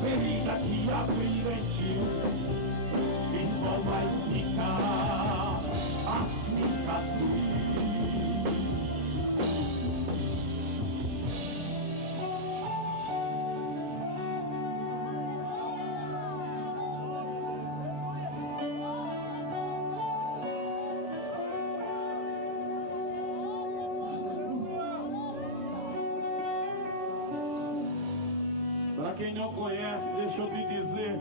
ferida que abrir em ti, e só vai ficar a cicatriz. Para quem não conhece, deixa eu te dizer,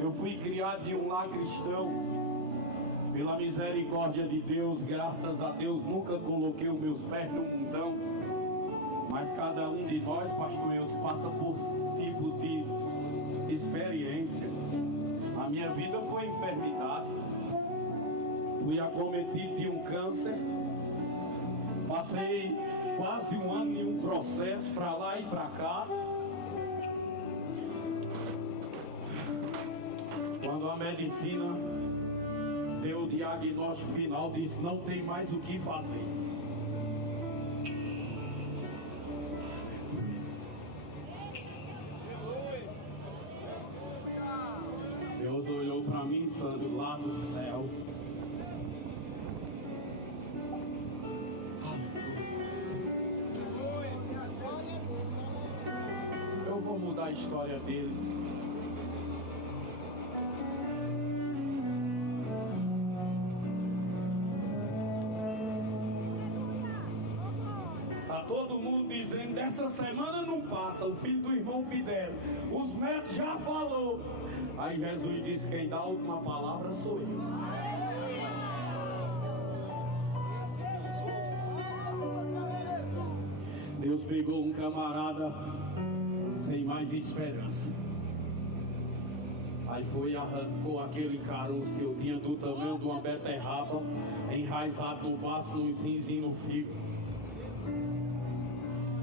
eu fui criado em um lar cristão, pela misericórdia de Deus, graças a Deus, nunca coloquei os meus pés no mundão, mas cada um de nós, pastor Eudes, passa por tipos de experiência. A minha vida foi enfermidade, fui acometido de um câncer, passei quase um ano em um processo para lá e para cá. Quando a medicina deu o diagnóstico final, disse: não tem mais o que fazer. Deus olhou para mim, Sandro, lá no céu. Eu vou mudar a história dele. Tá todo mundo dizendo: dessa semana não passa, o filho do irmão Fidel, os médicos já falou. Aí Jesus disse: quem dá a última palavra sou eu. Deus pegou um camarada sem mais esperança, aí foi e arrancou aquele caroço. Eu tinha do tamanho de uma beterraba, enraizado no baço, nos rins e no fígado.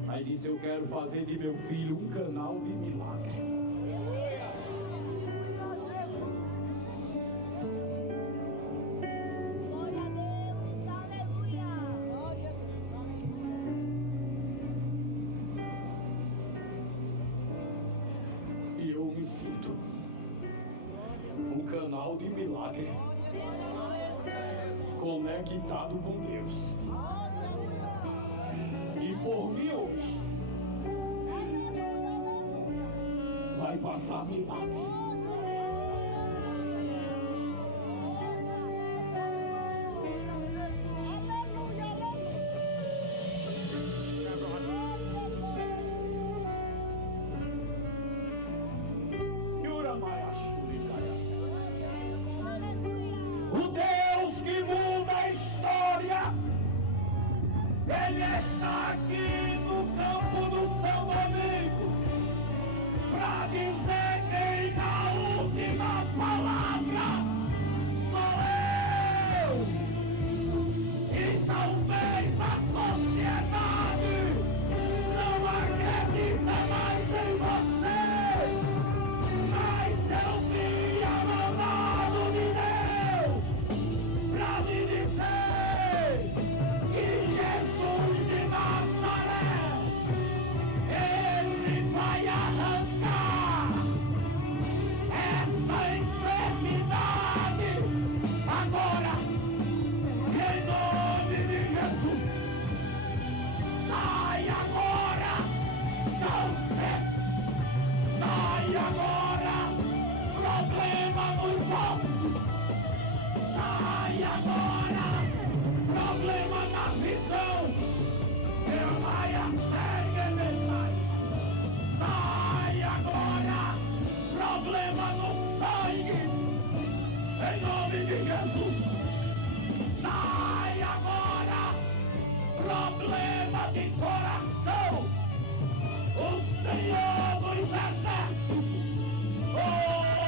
Aí disse: eu quero fazer de meu filho um canal de milagre. E eu me sinto um canal de milagre, conectado com Deus. E por mim hoje vai passar milagre. O Deus que muda a história, Ele está aqui no campo do seu domingo para dizer que a última palavra sou eu. E talvez a sociedade não acredita mais em você, mas eu vi a mandado de Deus para me dizer que Jesus de Nazaré, Ele vai arrancar essa enfermidade agora, em nome de Jesus. Sai agora, câncer! Sai agora, problema nos ossos! Sai agora, problema na visão! Eu vai a série mental! Sai agora, problema no sangue! Em nome de Jesus! Sai agora, problema de coração! O Senhor dos Exércitos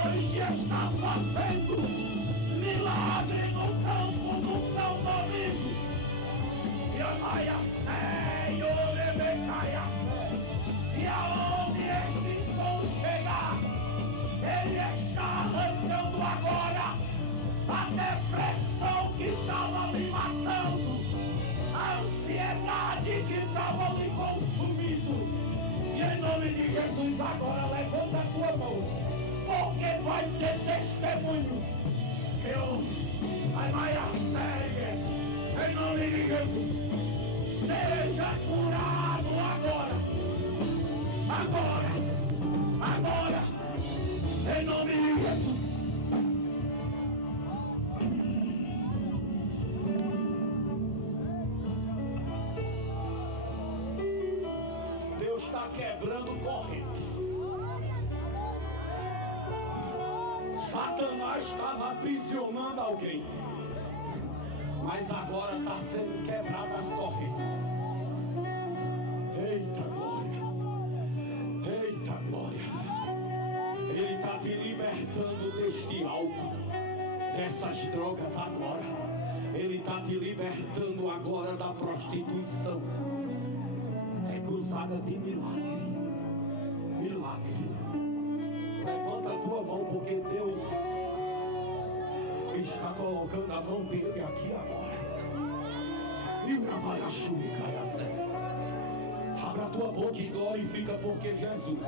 hoje está fazendo milagre no campo do seu domingo. E a Senhor, e aonde este som chegar, Ele está arrancando agora a depressão que estava me matando, a ansiedade que estava me consumindo. E em nome de Jesus, agora levanta a tua mão, porque vai ter testemunho. Vai a série, em nome de Jesus. Seja curado agora, agora, em nome de Jesus. Deus está quebrando correntes. Satanás estava aprisionando alguém, mas agora está sendo quebradas as correntes. Eita glória, eita glória. Ele está te libertando deste álcool, dessas drogas agora. Ele está te libertando agora da prostituição. É cruzada de milagre, milagre. Levanta a tua mão, porque Deus está colocando a mão dele aqui agora. Abra a tua boca e glorifica, porque Jesus,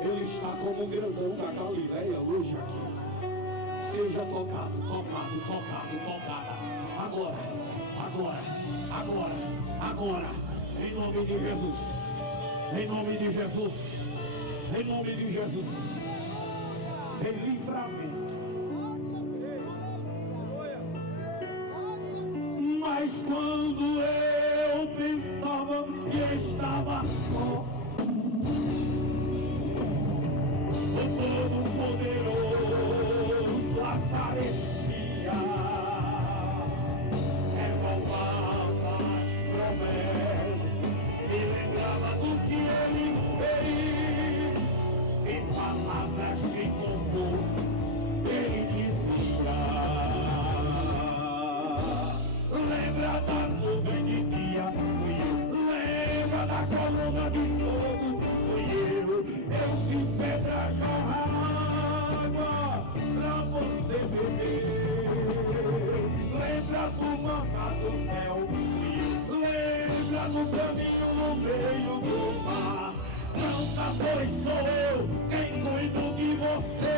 Ele está como um grandão da Galileia hoje aqui. Seja tocado, tocado, tocado, tocada. Agora. Em nome de Jesus. Em nome de Jesus. Em nome de Jesus. Tem livramento. Mas quando eu pensava que estava só, o Todo-Poderoso aparecia, renovava as promessas, me lembrava do que Ele fez, e palavras de conforto Ele dizia. Lembra da nuvem de dia, fui eu. Lembra da coluna de fogo, fui eu. Eu fiz pedra jorrar água pra você beber. Lembra do maná do céu, fui eu. Lembra do caminho no meio do mar. Não, pois sou eu quem cuido de você.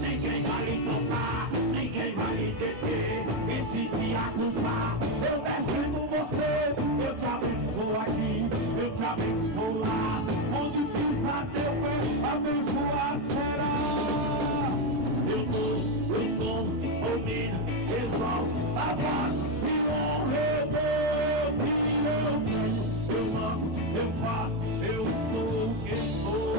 Ninguém vai lhe tocar, ninguém vai lhe deter. E se te acusar, eu defendo você. Eu te abençoo aqui, eu te abençoo lá. Onde pisar teu pé, abençoado será. Eu dou, ouvido, exalto, abato e honro. Eu dou, eu tenho, eu amo, eu faço, eu sou quem sou.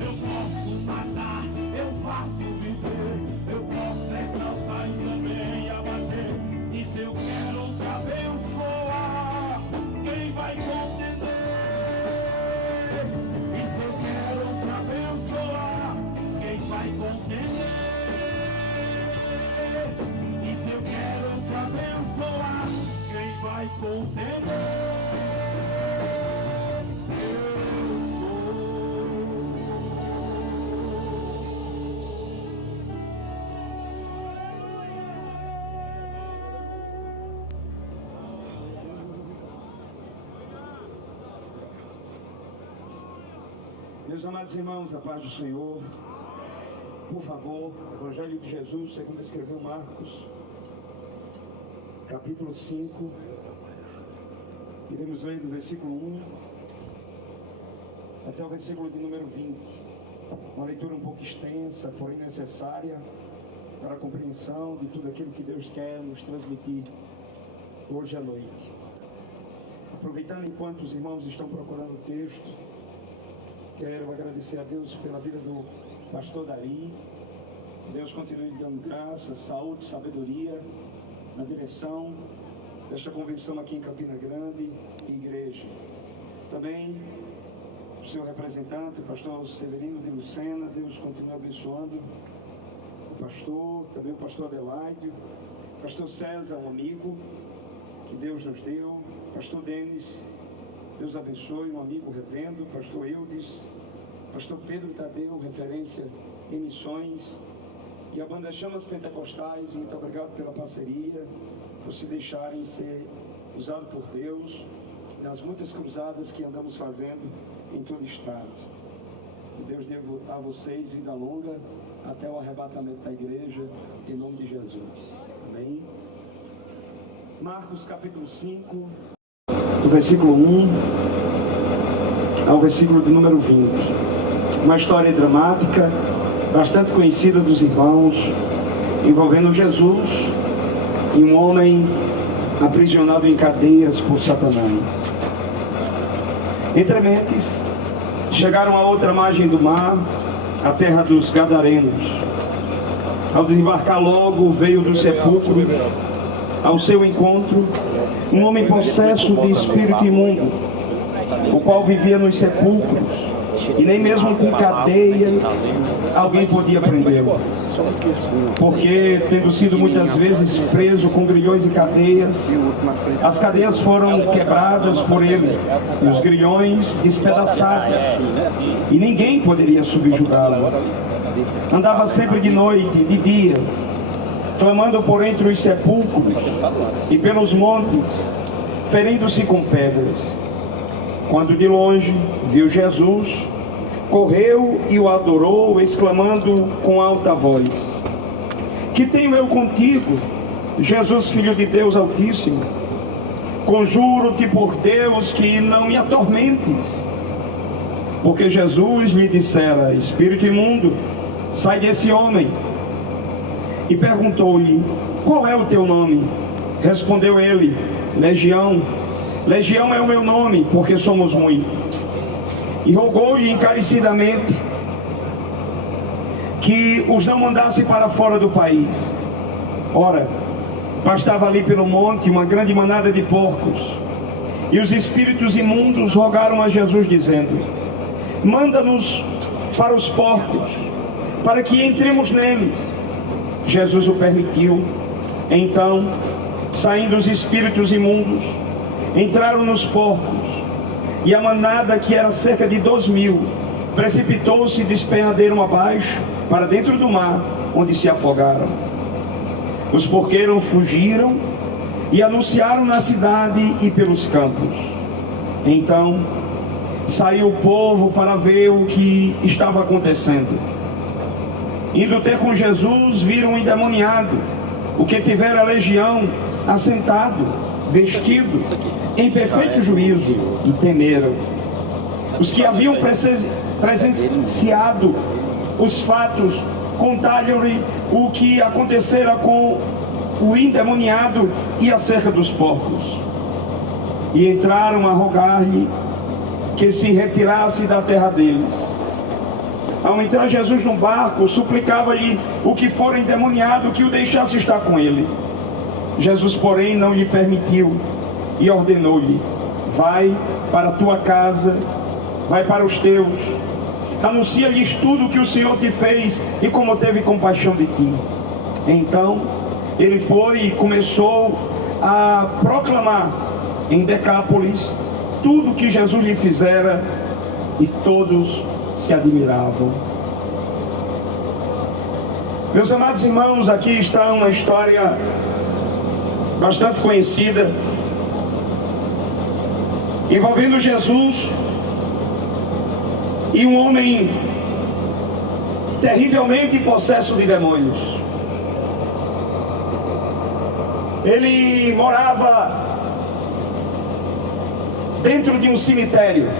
Eu posso matar, eu faço viver, eu posso exaltar e também abater. E se eu quero te abençoar, quem vai contender? E se eu quero te abençoar, quem vai contender? E se eu quero te abençoar, quem vai contender? Meus amados irmãos, a paz do Senhor. Por favor, Evangelho de Jesus, segundo escreveu Marcos, capítulo 5. Iremos ler do versículo 1 até o versículo de número 20. Uma leitura um pouco extensa, porém necessária para a compreensão de tudo aquilo que Deus quer nos transmitir hoje à noite. Aproveitando enquanto os irmãos estão procurando o texto, quero agradecer a Deus pela vida do pastor Dari. Deus continue dando graça, saúde, sabedoria na direção desta convenção aqui em Campina Grande e igreja. Também o seu representante, o pastor Severino de Lucena, Deus continue abençoando o pastor, também o pastor Adelaide, pastor César, um amigo que Deus nos deu, pastor Denis, Deus abençoe, um amigo revendo, pastor Eudes, pastor Pedro Tadeu, referência em missões, e a banda Chamas Pentecostais. Muito obrigado pela parceria, por se deixarem ser usado por Deus. das muitas cruzadas que andamos fazendo em todo o estado. Que Deus dê a vocês vida longa até o arrebatamento da igreja, em nome de Jesus. Amém. Marcos capítulo 5, do versículo 1 ao versículo de número 20. Uma história dramática, bastante conhecida dos irmãos, envolvendo Jesus e um homem aprisionado em cadeias por Satanás. Entre mentes, chegaram à outra margem do mar, a terra dos Gadarenos. Ao desembarcar logo, veio do sepulcro ao seu encontro um homem possesso de espírito imundo, o qual vivia nos sepulcros, e nem mesmo com cadeia alguém podia prendê-lo, porque, tendo sido muitas vezes preso com grilhões e cadeias, as cadeias foram quebradas por ele e os grilhões despedaçados, e ninguém poderia subjugá-lo. Andava sempre de noite e de dia, clamando por entre os sepulcros e pelos montes, ferindo-se com pedras. Quando de longe viu Jesus, correu e o adorou, exclamando com alta voz: que tenho eu contigo, Jesus, Filho de Deus Altíssimo? Conjuro-te por Deus que não me atormentes. Porque Jesus lhe dissera: espírito imundo, sai desse homem. E perguntou-lhe: qual é o teu nome? Respondeu ele: Legião. Legião é o meu nome, porque somos muitos. E rogou-lhe encarecidamente que os não mandasse para fora do país. Ora, pastava ali pelo monte uma grande manada de porcos. E os espíritos imundos rogaram a Jesus, dizendo: manda-nos para os porcos, para que entremos neles. Jesus o permitiu. Então, saindo os espíritos imundos, entraram nos porcos, e a manada, que era cerca de 2.000, precipitou-se despenhadeiro abaixo, para dentro do mar, onde se afogaram. Os porqueiros fugiram e anunciaram na cidade e pelos campos. Então saiu o povo para ver o que estava acontecendo. Indo ter com Jesus, viram um endemoniado, o que tivera a legião, assentado, vestido, em perfeito juízo, e temeram. Os que haviam presenciado os fatos contaram-lhe o que acontecera com o endemoniado e acerca dos porcos. E entraram a rogar-lhe que se retirasse da terra deles. Ao entrar Jesus no barco, suplicava-lhe o que fora endemoniado que o deixasse estar com ele. Jesus, porém, não lhe permitiu e ordenou-lhe: vai para a tua casa, vai para os teus, anuncia-lhes tudo o que o Senhor te fez e como teve compaixão de ti. Então ele foi e começou a proclamar em Decápolis tudo o que Jesus lhe fizera, e todos se admiravam. Meus amados irmãos, aqui está uma história bastante conhecida, envolvendo Jesus e um homem terrivelmente possesso de demônios. Ele morava dentro de um cemitério,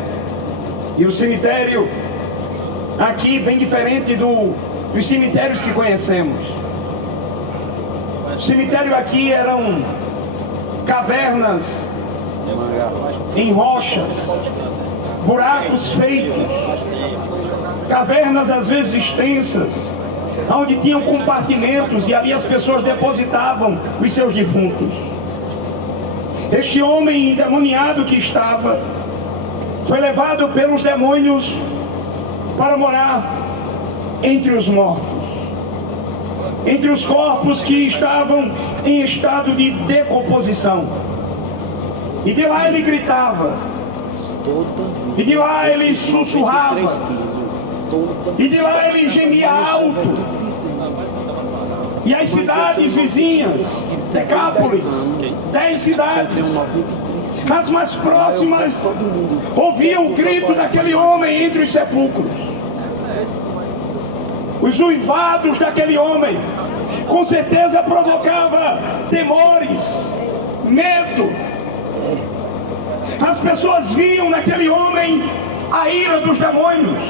e o cemitério aqui bem diferente dos cemitérios que conhecemos. O cemitério aqui eram cavernas em rochas, buracos feitos, cavernas às vezes extensas, onde tinham compartimentos, e ali as pessoas depositavam os seus defuntos. Este homem endemoniado que estava, foi levado pelos demônios para morar entre os mortos, entre os corpos que estavam em estado de decomposição. E de lá ele gritava, e de lá ele sussurrava, e de lá ele gemia alto. E as cidades vizinhas, Decápolis, 10 cidades, As mais próximas ouviam o grito daquele homem entre os sepulcros. Os uivados daquele homem com certeza provocava temores, medo. As pessoas viam naquele homem a ira dos demônios,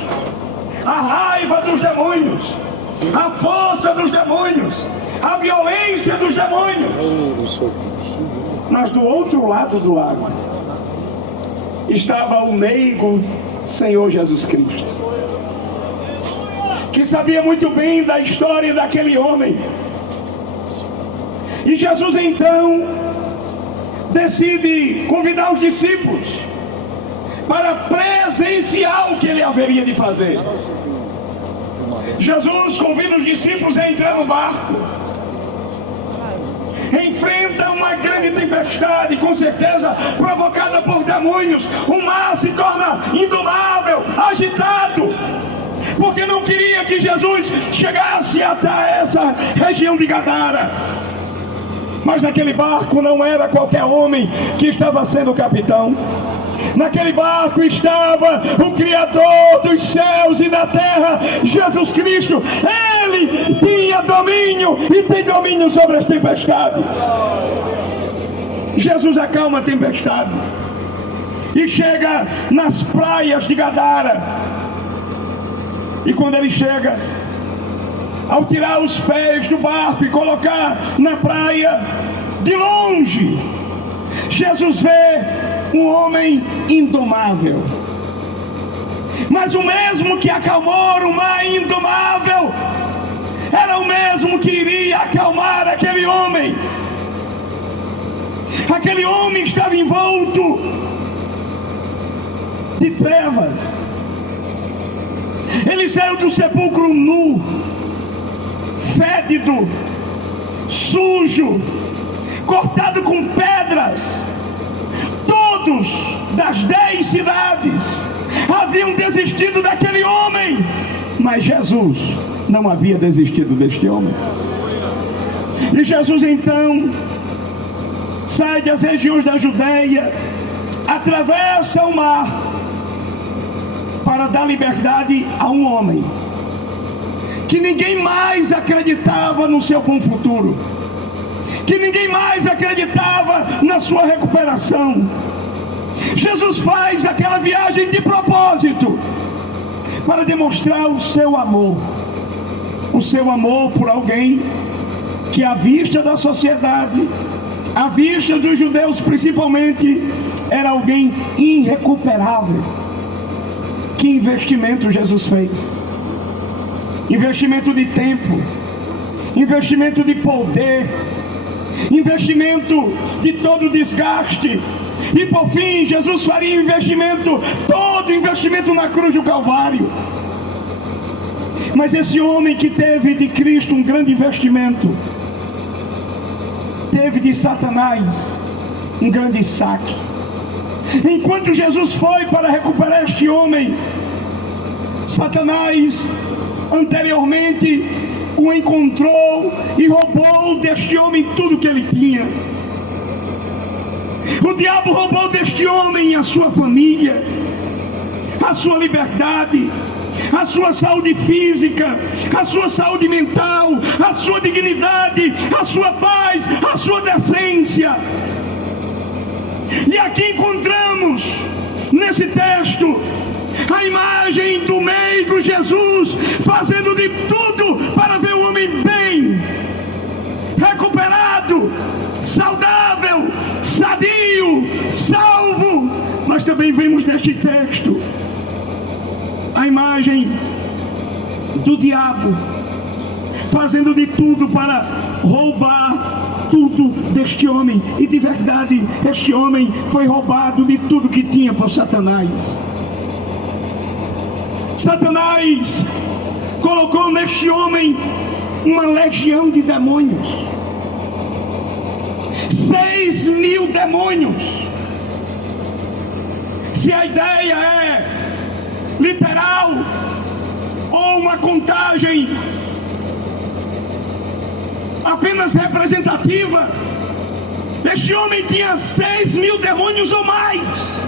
a raiva dos demônios, a força dos demônios, a violência dos demônios. Mas do outro lado do lago estava o meigo Senhor Jesus Cristo, que sabia muito bem da história daquele homem. E Jesus então decide convidar os discípulos para presenciar o que ele haveria de fazer. Jesus convida os discípulos a entrar no barco. Enfrenta uma grande tempestade, com certeza provocada por demônios. O mar se torna indomável, agitado, porque não queria que Jesus chegasse até essa região de Gadara. Mas naquele barco não era qualquer homem que estava sendo capitão. Naquele barco estava o Criador dos céus e da terra, Jesus Cristo. Ele tinha domínio e tem domínio sobre as tempestades. Jesus acalma a tempestade e chega nas praias de Gadara. E quando ele chega, ao tirar os pés do barco e colocar na praia, de longe, Jesus vê um homem indomável. Mas o mesmo que acalmou o mar indomável era o mesmo que iria acalmar aquele homem. Aquele homem estava envolto de trevas. Ele saiu do sepulcro nu, fédido, sujo, cortado com pedras. Todos das 10 cidades haviam desistido daquele homem, mas Jesus não havia desistido deste homem. E Jesus então sai das regiões da Judeia, atravessa o mar para dar liberdade a um homem que ninguém mais acreditava no seu bom futuro, que ninguém mais acreditava na sua recuperação. Jesus faz aquela viagem de propósito para demonstrar o seu amor por alguém que, à vista da sociedade, à vista dos judeus principalmente, era alguém irrecuperável. Que investimento Jesus fez? Investimento de tempo, investimento de poder, investimento de todo o desgaste. E por fim, Jesus faria todo investimento na cruz do Calvário. Mas esse homem que teve de Cristo um grande investimento, teve de Satanás um grande saque. Enquanto Jesus foi para recuperar este homem, Satanás anteriormente o encontrou e roubou deste homem tudo que ele tinha. O diabo roubou deste homem a sua família, a sua liberdade, a sua saúde física, a sua saúde mental, a sua dignidade, a sua paz, a sua decência. E aqui encontramos nesse texto a imagem do meigo Jesus fazendo de tudo para ver o homem bem, recuperado, saudável, sadio, salvo. Mas também vemos neste texto a imagem do diabo fazendo de tudo para roubar tudo deste homem. E de verdade, este homem foi roubado de tudo que tinha por Satanás. Satanás colocou neste homem uma legião de demônios. 6.000 demônios. Se a ideia é literal ou uma contagem apenas representativa, Este homem tinha 6.000 demônios ou mais.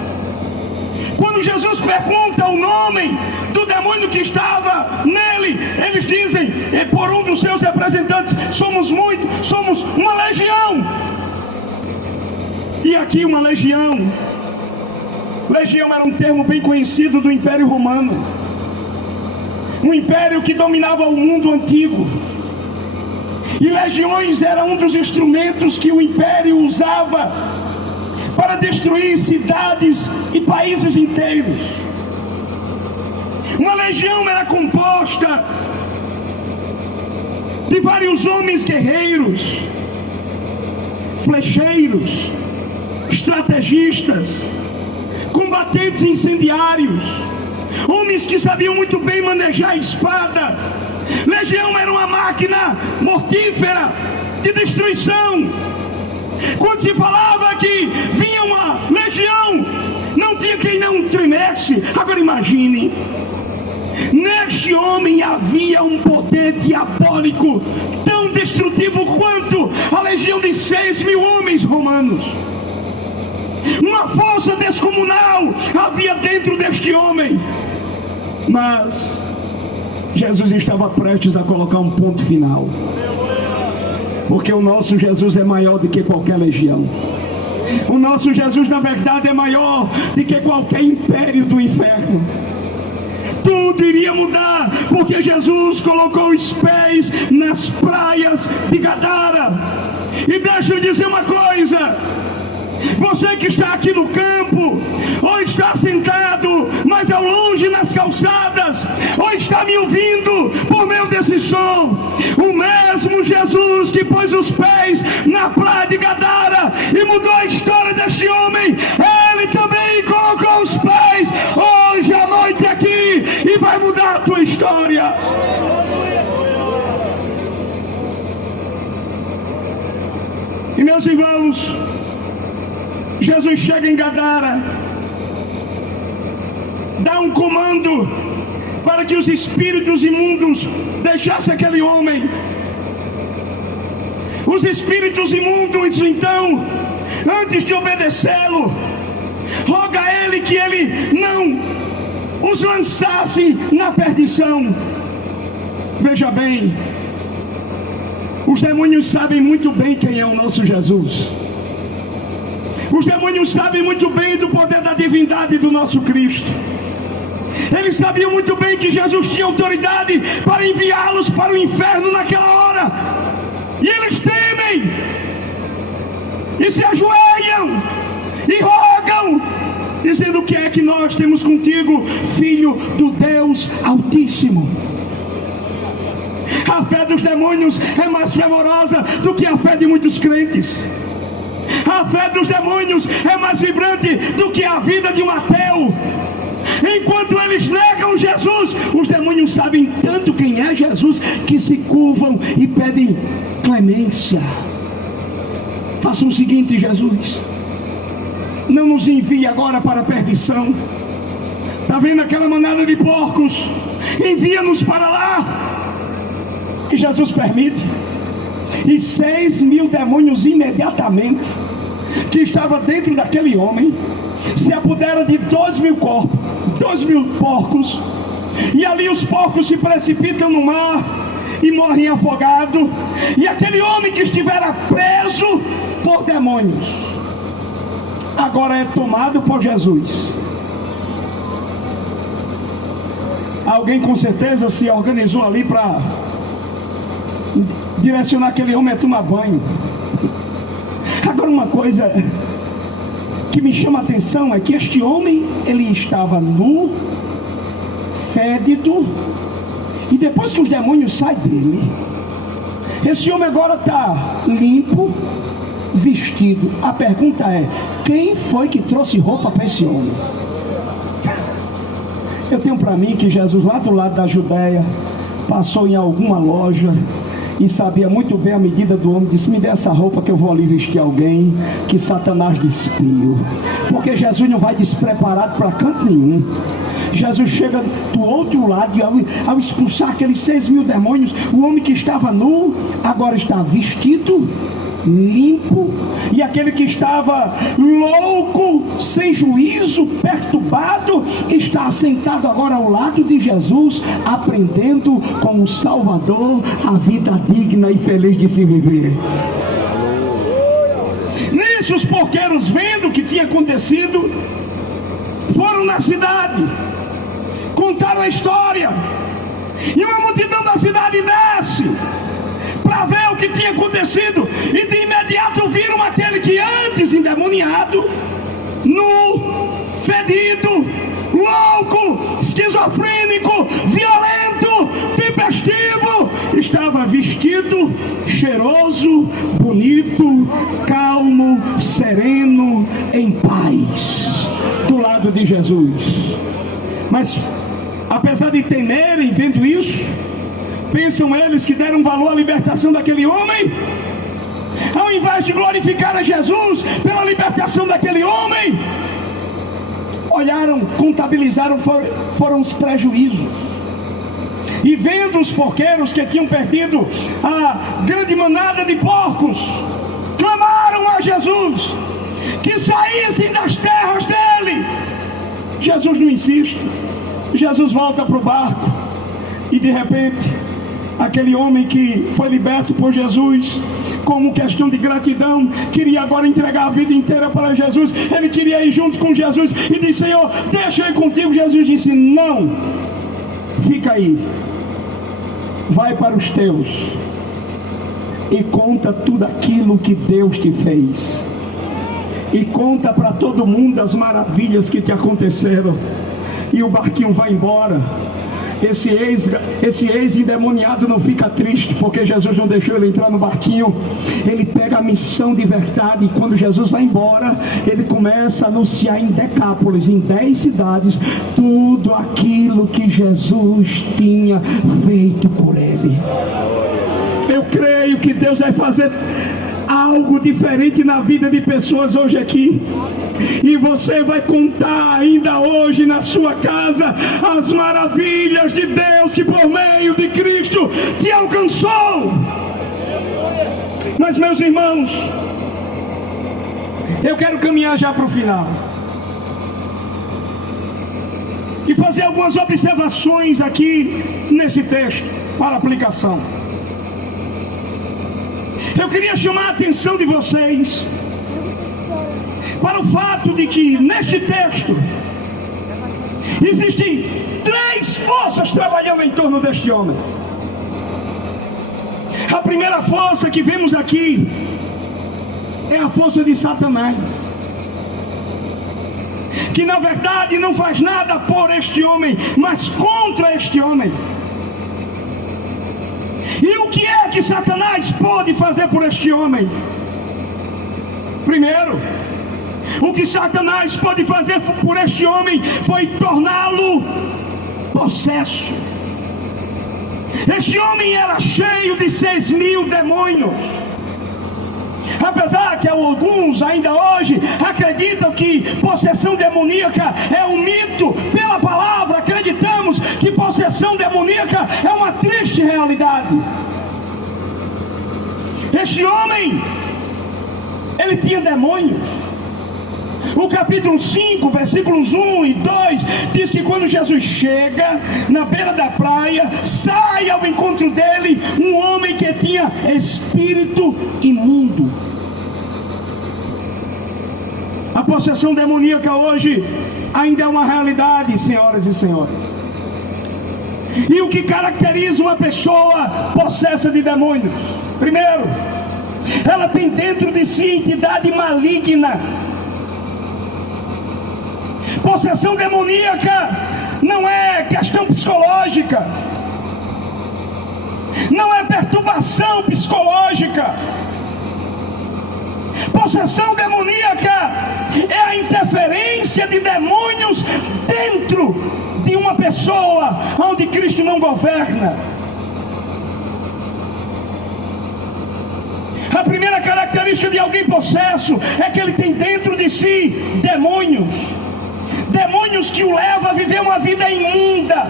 Quando Jesus pergunta o nome do demônio que estava nele, eles dizem, por um dos seus representantes, somos uma legião. E aqui uma legião. Legião era um termo bem conhecido do Império Romano, um império que dominava o mundo antigo. E legiões era um dos instrumentos que o império usava para destruir cidades e países inteiros. Uma legião era composta de vários homens guerreiros, flecheiros, estrategistas, combatentes incendiários, homens que sabiam muito bem manejar a espada. Legião era uma máquina mortífera de destruição. Quando se falava que vinha uma legião, não tinha quem não tremesse. Agora imagine, neste homem havia um poder diabólico tão destrutivo quanto a legião de 6.000 homens romanos. Uma força descomunal havia dentro deste homem. Mas Jesus estava prestes a colocar um ponto final, porque o nosso Jesus é maior do que qualquer legião. O nosso Jesus, na verdade, é maior do que qualquer império do inferno. Tudo iria mudar, porque Jesus colocou os pés nas praias de Gadara. E deixa eu dizer uma coisa: você que está aqui no campo, ou está sentado mais ao longe nas calçadas, ou está me ouvindo por meio desse som, o mesmo Jesus que pôs os pés na praia de Gadara e mudou a história deste homem, Ele também colocou os pés hoje à noite aqui e vai mudar a tua história. E meus irmãos, Jesus chega em Gadara, dá um comando para que os espíritos imundos deixassem aquele homem. Os espíritos imundos, então, antes de obedecê-lo, roga a ele que ele não os lançasse na perdição. Veja bem, os demônios sabem muito bem quem é o nosso Jesus. Os demônios sabem muito bem do poder da divindade do nosso Cristo. Eles sabiam muito bem que Jesus tinha autoridade para enviá-los para o inferno naquela hora. E eles temem, e se ajoelham, e rogam, dizendo: o que é que nós temos contigo, Filho do Deus Altíssimo? A fé dos demônios é mais fervorosa do que a fé de muitos crentes. A fé dos demônios é mais vibrante do que a vida de um ateu. Enquanto eles negam Jesus, os demônios sabem tanto quem é Jesus que se curvam e pedem clemência. Faça o seguinte, Jesus, não nos envie agora para a perdição. Está vendo aquela manada de porcos? Envia-nos para lá. E Jesus permite. E 6.000 demônios imediatamente, que estava dentro daquele homem, se apoderam de 2.000 corpos, 2.000 porcos. E ali os porcos se precipitam no mar e morrem afogados. E aquele homem que estivera preso por demônios, agora é tomado por Jesus. Alguém com certeza se organizou ali para direcionar aquele homem a tomar banho. Agora, uma coisa que me chama a atenção é que este homem, ele estava nu, fédido, e depois que os demônios saem dele, esse homem agora está limpo, vestido. A pergunta é: quem foi que trouxe roupa para esse homem? Eu tenho para mim que Jesus, lá do lado da Judéia, passou em alguma loja e sabia muito bem a medida do homem. Disse: me dê essa roupa que eu vou ali vestir alguém que Satanás despiu. Porque Jesus não vai despreparado para canto nenhum. Jesus chega do outro lado e ao expulsar aqueles 6.000 demônios, o homem que estava nu agora está vestido limpo, e aquele que estava louco, sem juízo, perturbado, está sentado agora ao lado de Jesus, aprendendo com o Salvador a vida digna e feliz de se viver. Nisso os porqueiros, vendo o que tinha acontecido, foram na cidade, contaram a história, e uma multidão da cidade desce para ver o que tinha acontecido, e de imediato viram aquele que antes endemoniado, nu, fedido, louco, esquizofrênico, violento, tempestivo, estava vestido, cheiroso, bonito, calmo, sereno, em paz, do lado de Jesus. Mas apesar de temerem vendo isso, pensam eles que deram valor à libertação daquele homem, ao invés de glorificar a Jesus pela libertação daquele homem, olharam, contabilizaram, foram os prejuízos. E vendo os porqueiros que tinham perdido a grande manada de porcos, clamaram a Jesus que saíssem das terras dele. Jesus não insiste. Jesus volta para o barco, e de repente aquele homem que foi liberto por Jesus, como questão de gratidão, queria agora entregar a vida inteira para Jesus. Ele queria ir junto com Jesus e disse: Senhor, deixa eu ir contigo. Jesus disse: não, fica aí, vai para os teus e conta tudo aquilo que Deus te fez, e conta para todo mundo as maravilhas que te aconteceram. E o barquinho vai embora. Esse ex-endemoniado não fica triste porque Jesus não deixou ele entrar no barquinho. Ele pega a missão de verdade, e quando Jesus vai embora, ele começa a anunciar em Decápolis, em 10 cidades, tudo aquilo que Jesus tinha feito por ele. Eu creio que Deus vai fazer algo diferente na vida de pessoas hoje aqui, e você vai contar ainda hoje na sua casa as maravilhas de Deus que por meio de Cristo te alcançou. Mas, meus irmãos, eu quero caminhar já para o final e fazer algumas observações aqui nesse texto para aplicação. Eu queria chamar a atenção de vocês para o fato de que neste texto existem 3 forças trabalhando em torno deste homem. A primeira força que vemos aqui é a força de Satanás, que na verdade não faz nada por este homem, mas contra este homem. E o que é que Satanás pode fazer por este homem? Primeiro, o que Satanás pode fazer por este homem foi torná-lo possesso. Este homem era cheio de 6.000 demônios. Apesar que alguns ainda hoje acreditam que possessão demoníaca é um mito, pela palavra acreditamos que possessão demoníaca é uma triste realidade. Este homem, ele tinha demônios. O capítulo 5, versículos 1 e 2 diz que quando Jesus chega na beira da praia, sai ao encontro dele um homem que tinha espírito imundo. A possessão demoníaca hoje ainda é uma realidade, senhoras e senhores. E o que caracteriza uma pessoa possessa de demônios? Primeiro, ela tem dentro de si entidade maligna. Possessão demoníaca não é questão psicológica, não é perturbação psicológica. Possessão demoníaca é a interferência de demônios dentro de uma pessoa onde Cristo não governa. A primeira característica de alguém possesso é que ele tem dentro de si demônios. Demônios que o levam a viver uma vida imunda.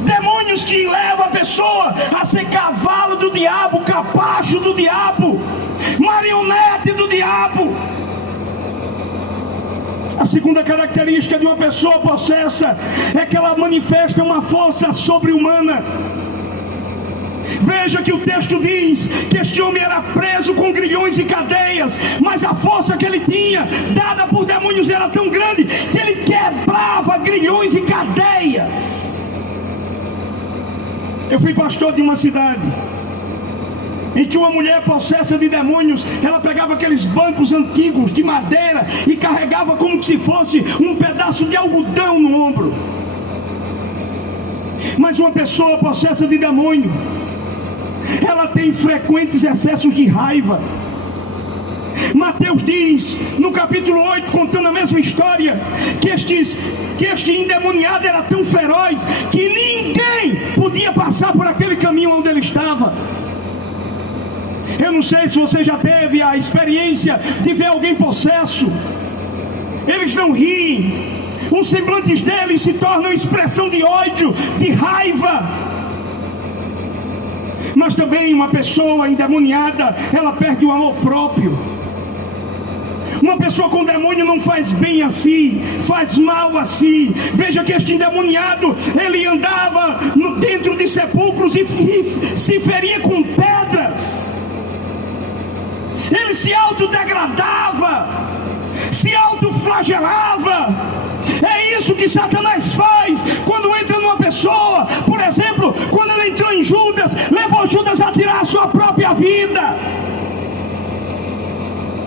Demônios demônios que levam a pessoa a ser cavalo do diabo, capacho do diabo, marionete do diabo. A segunda característica de uma pessoa possessa é que ela manifesta uma força sobre-humana. Veja que o texto diz que este homem era preso com grilhões e cadeias, mas a força que ele tinha, dada por demônios, era tão grande que ele quebrava grilhões e cadeias. Eu fui pastor de uma cidade em que uma mulher possessa de demônios, ela pegava aqueles bancos antigos de madeira e carregava como se fosse um pedaço de algodão no ombro. Mas uma pessoa possessa de demônio, ela tem frequentes excessos de raiva. Mateus diz no capítulo 8, contando a mesma história, que este endemoniado era tão feroz que ninguém podia passar por aquele caminho onde ele estava. Eu não sei se você já teve a experiência de ver alguém possesso. Eles não riem, os semblantes deles se tornam expressão de ódio, de raiva. Mas também uma pessoa endemoniada, ela perde o amor próprio. Uma pessoa com demônio não faz bem a si, faz mal a si. Veja que este endemoniado, ele andava dentro de sepulcros e se feria com pedras. Ele se autodegradava, se autoflagelava. É isso que Satanás faz quando entra numa pessoa. Por exemplo, quando ele entrou em Judas, levou Judas a tirar a sua própria vida.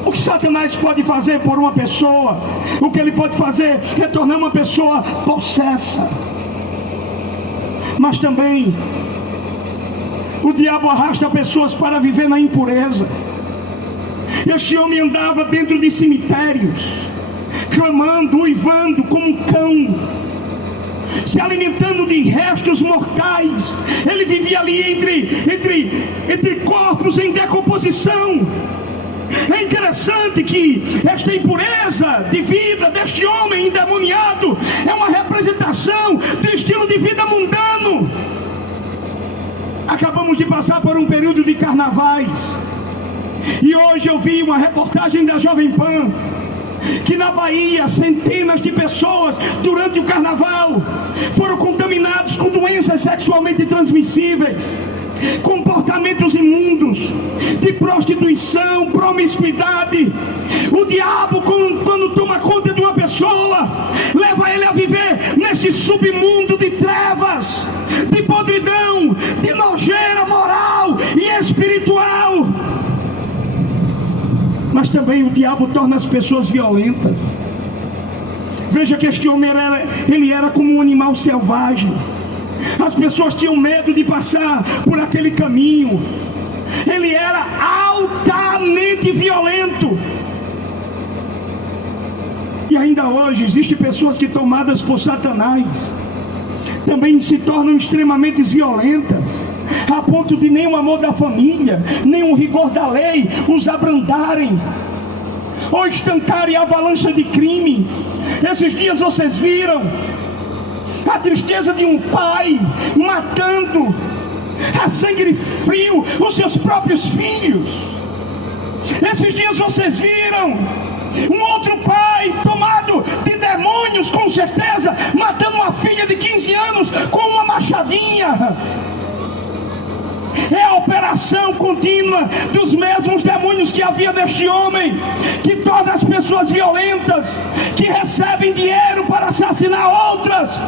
O que Satanás pode fazer por uma pessoa? O que ele pode fazer é tornar uma pessoa possessa. Mas também o diabo arrasta pessoas para viver na impureza. Este homem andava dentro de cemitérios, clamando, uivando como um cão, se alimentando de restos mortais. Ele vivia ali entre corpos em decomposição. É interessante que esta impureza de vida deste homem endemoniado é uma representação do estilo de vida mundano. Acabamos de passar por um período de carnavais, e hoje eu vi uma reportagem da Jovem Pan que na Bahia centenas de pessoas durante o carnaval foram contaminados com doenças sexualmente transmissíveis, comportamentos imundos de prostituição, promiscuidade. O diabo, quando toma conta de uma pessoa, leva ele a viver neste submundo de trevas, de podridão, de nojeira moral e espiritual. Mas também o diabo torna as pessoas violentas. Veja que este homem ele era como um animal selvagem. As pessoas tinham medo de passar por aquele caminho. Ele era altamente violento. E ainda hoje existem pessoas que, tomadas por Satanás, também se tornam extremamente violentas, a ponto de nem o amor da família, nem o rigor da lei os abrandarem, ou estancarem a avalanche de crime. Esses dias vocês viram a tristeza de um pai matando a sangue frio os seus próprios filhos. Esses dias vocês viram um outro pai tomado de demônios, com certeza, matando uma filha de 15 anos com uma machadinha. É a operação contínua dos mesmos demônios que havia neste homem, que torna as pessoas violentas, que recebem dinheiro para assassinar outras,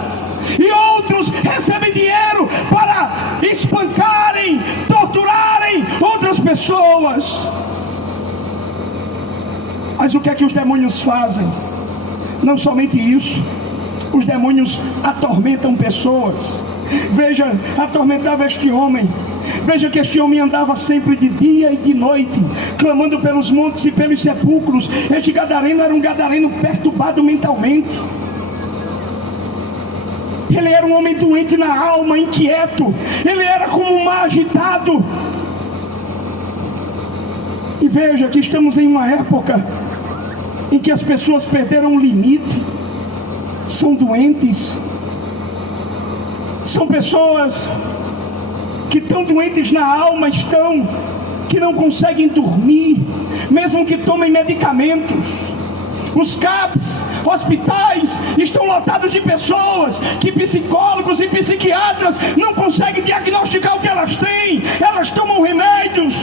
e outros recebem dinheiro para espancarem, torturarem outras pessoas. Mas o que é que os demônios fazem? Não somente isso, os demônios atormentam pessoas. Veja, atormentava este homem. Veja que este homem andava sempre de dia e de noite, clamando pelos montes e pelos sepulcros. Este gadareno era um gadareno perturbado mentalmente. Ele era um homem doente na alma, inquieto. Ele era como um mar agitado. E veja que estamos em uma época em que as pessoas perderam o limite, são doentes, São pessoas que estão doentes na alma, que não conseguem dormir, mesmo que tomem medicamentos. Os CAPs, hospitais, estão lotados de pessoas que psicólogos e psiquiatras não conseguem diagnosticar o que elas têm. Elas tomam remédios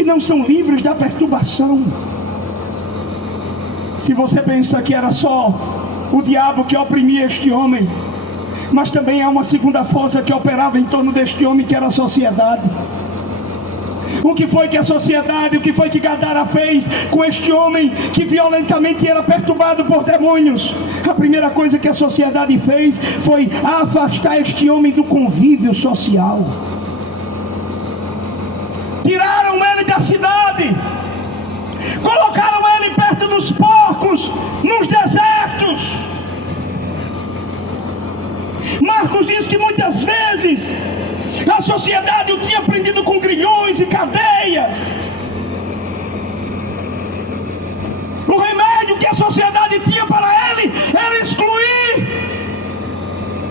e não são livres da perturbação. Se você pensa que era só o diabo que oprimia este homem, mas também há uma segunda força que operava em torno deste homem, que era a sociedade. O que foi que a sociedade, o que foi que Gadara fez com este homem que violentamente era perturbado por demônios? A primeira coisa que a sociedade fez foi afastar este homem do convívio social. Tiraram ele da cidade, colocaram ele perto dos porcos, nos desertos. Marcos diz que muitas vezes a sociedade o tinha prendido com grilhões e cadeias. O remédio que a sociedade tinha para ele era excluir.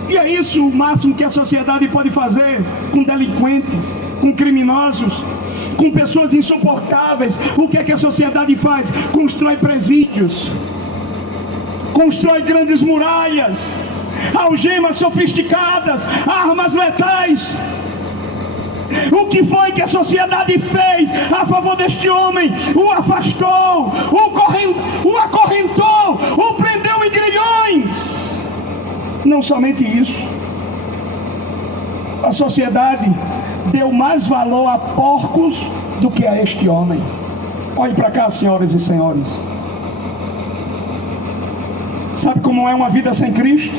E é isso o máximo que a sociedade pode fazer com delinquentes, com criminosos, com pessoas insuportáveis. O que é que a sociedade faz? Constrói presídios, constrói grandes muralhas, algemas sofisticadas, armas letais. O que foi que a sociedade fez a favor deste homem? O afastou, o acorrentou, o prendeu em grilhões. Não somente isso, a sociedade deu mais valor a porcos do que a este homem. Olhe para cá, senhoras e senhores. Sabe como é uma vida sem Cristo?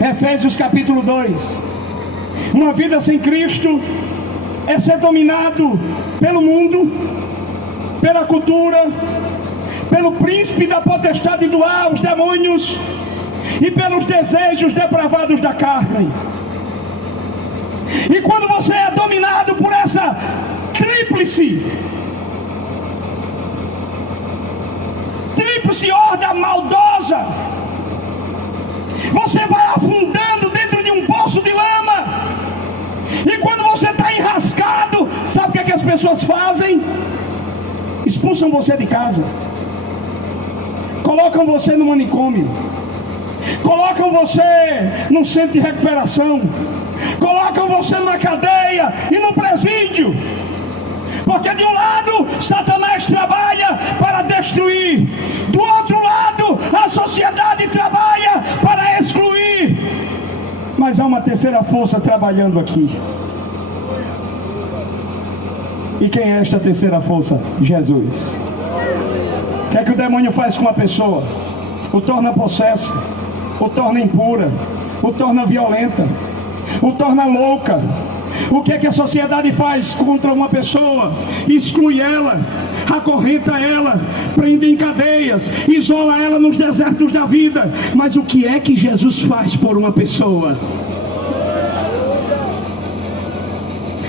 Efésios capítulo 2. Uma vida sem Cristo é ser dominado pelo mundo, pela cultura, pelo príncipe da potestade do ar, os demônios, e pelos desejos depravados da carne. E quando você é dominado por essa tríplice horda maldosa, você vai afundando dentro de um poço de lama. E quando você está enrascado, sabe o que é que as pessoas fazem? Expulsam você de casa, colocam você no manicômio, colocam você num centro de recuperação, colocam você numa cadeia e no presídio. Porque de um lado Satanás trabalha para destruir, do outro lado a sociedade trabalha para excluir. Mas há uma terceira força trabalhando aqui. E quem é esta terceira força? Jesus. O que é que o demônio faz com a pessoa? O torna possessa, o torna impura, o torna violenta, o torna louca. O que é que a sociedade faz contra uma pessoa? Exclui ela, acorrenta ela, prende em cadeias, isola ela nos desertos da vida. Mas o que é que Jesus faz por uma pessoa?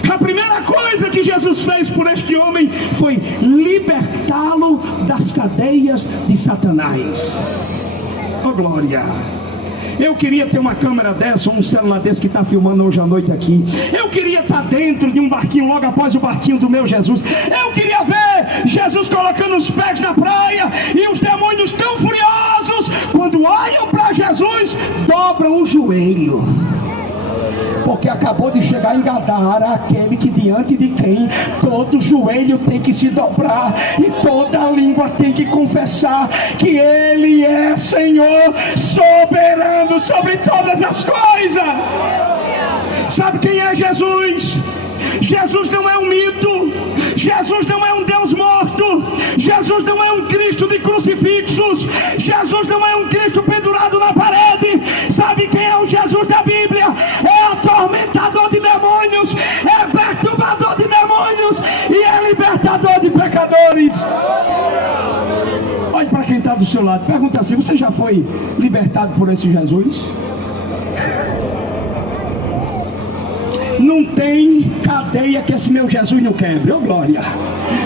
A primeira coisa que Jesus fez por este homem foi libertá-lo das cadeias de Satanás. Oh glória! Eu queria ter uma câmera dessa, ou um celular desse que está filmando hoje à noite aqui. Eu queria estar dentro de um barquinho, logo após o barquinho do meu Jesus. Eu queria ver Jesus colocando os pés na praia, e os demônios tão furiosos, quando olham para Jesus, dobram o joelho. Porque acabou de chegar em Gadara aquele que diante de quem todo joelho tem que se dobrar e toda língua tem que confessar que Ele é Senhor, soberano sobre todas as coisas. Sabe quem é Jesus? Jesus não é um mito, Jesus não é um Deus morto, Jesus não é um Cristo de crucifixos, Jesus não é um Cristo pendurado na parede. Sabe quem é o Jesus da Bíblia? É atormentador de demônios, é perturbador de demônios e é libertador de pecadores. Olhe para quem está do seu lado, pergunta assim: você já foi libertado por esse Jesus? não tem cadeia que esse meu Jesus não quebre, oh glória.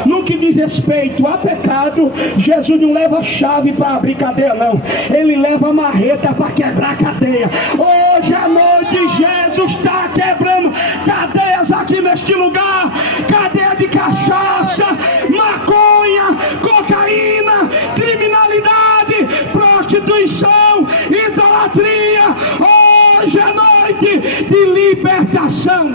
No que diz respeito a pecado, Jesus não leva chave para abrir cadeia não, Ele leva marreta para quebrar a cadeia. Hoje à noite Jesus está quebrando cadeias aqui neste lugar, cadeia de cachaça, maconha, cocaína, criminalidade, prostituição, idolatria. Hoje é noite de libertação.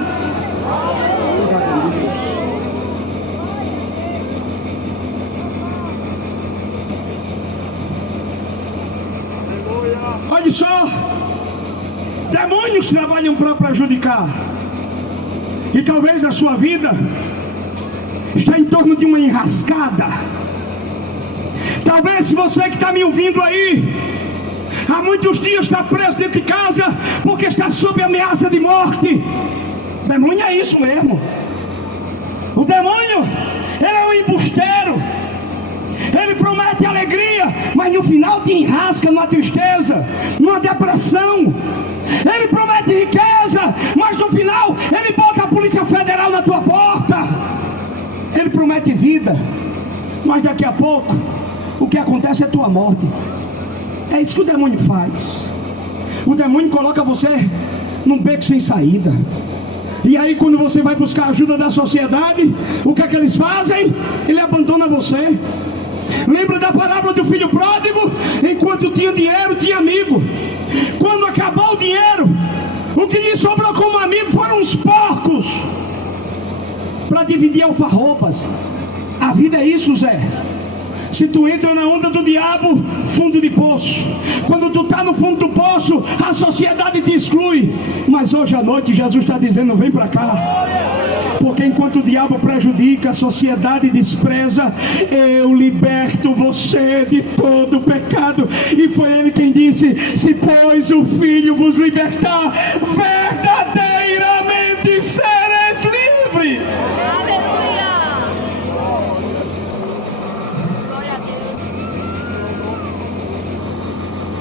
Olha só, demônios trabalham para prejudicar, e talvez a sua vida está em torno de uma enrascada. Talvez você que está me ouvindo aí, há muitos dias está preso dentro de casa, porque está sob ameaça de morte. O demônio é isso mesmo. O demônio, ele é um embusteiro. Ele promete alegria, mas no final te enrasca numa tristeza, numa depressão. Ele promete riqueza, mas no final ele bota a Polícia Federal na tua porta. Ele promete vida, mas daqui a pouco o que acontece é tua morte. É isso que o demônio faz. O demônio coloca você num beco sem saída. E aí quando você vai buscar ajuda da sociedade, o que é que eles fazem? Ele abandona você. Lembra da parábola do filho pródigo? Enquanto tinha dinheiro, tinha amigo. Quando acabou o dinheiro, o que lhe sobrou como amigo foram os porcos para dividir alfarrobas. A vida é isso, Zé. Se tu entra na onda do diabo, fundo de poço. Quando tu está no fundo do poço, a sociedade te exclui. Mas hoje à noite Jesus está dizendo: vem para cá. Porque enquanto o diabo prejudica, a sociedade despreza, eu liberto você de todo o pecado. E foi ele quem disse: se pois o Filho vos libertar, verdadeiramente sereis livres.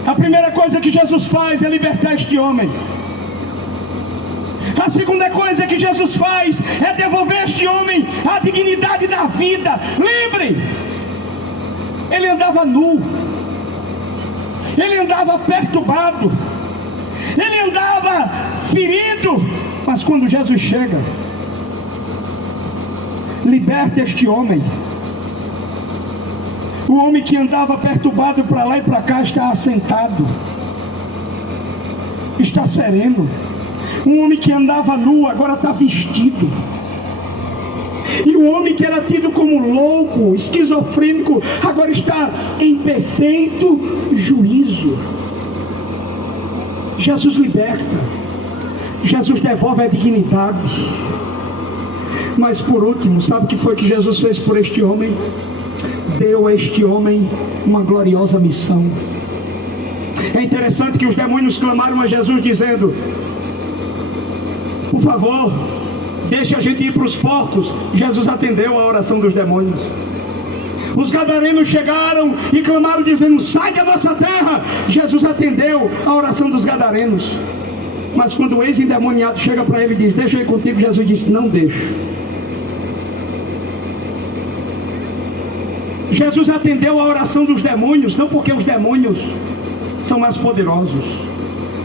A primeira coisa que Jesus faz é libertar este homem. A segunda coisa que Jesus faz é devolver a este homem a dignidade da vida. Lembrem, ele andava nu, ele andava perturbado, ele andava ferido, mas quando Jesus chega, liberta este homem. O homem que andava perturbado para lá e para cá está assentado, está sereno. Um homem que andava nu agora está vestido. E o homem que era tido como louco, esquizofrênico, agora está em perfeito juízo. Jesus liberta, Jesus devolve a dignidade. Mas por último, sabe o que foi que Jesus fez por este homem? Deu a este homem uma gloriosa missão. É interessante que os demônios clamaram a Jesus dizendo: por favor, deixe a gente ir para os porcos. Jesus atendeu a oração dos demônios. Os gadarenos chegaram e clamaram dizendo: sai da nossa terra. Jesus atendeu a oração dos gadarenos. Mas quando o ex-endemoniado chega para ele e diz: deixa eu ir contigo, Jesus disse: não deixo. Jesus atendeu a oração dos demônios, não porque os demônios são mais poderosos.